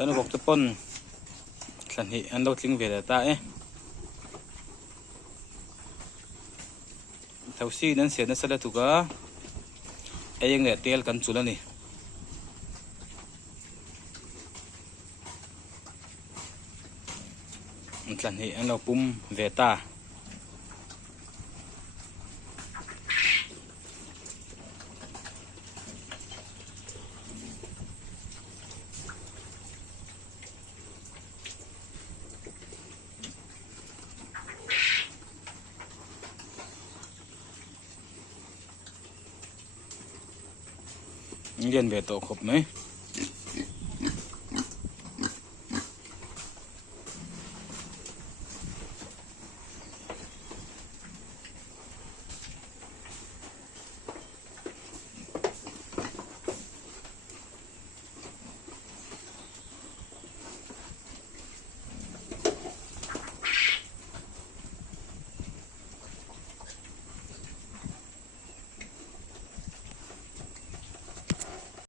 cái nó bọc tập pon sản hệ ăn đâu tiếng về là ta ấy thầu si nên sẽ nó sẽ là thuộc á ai nghe tel cần chula này sản hệ ăn đâu pum về ta liên về tổ khop mấy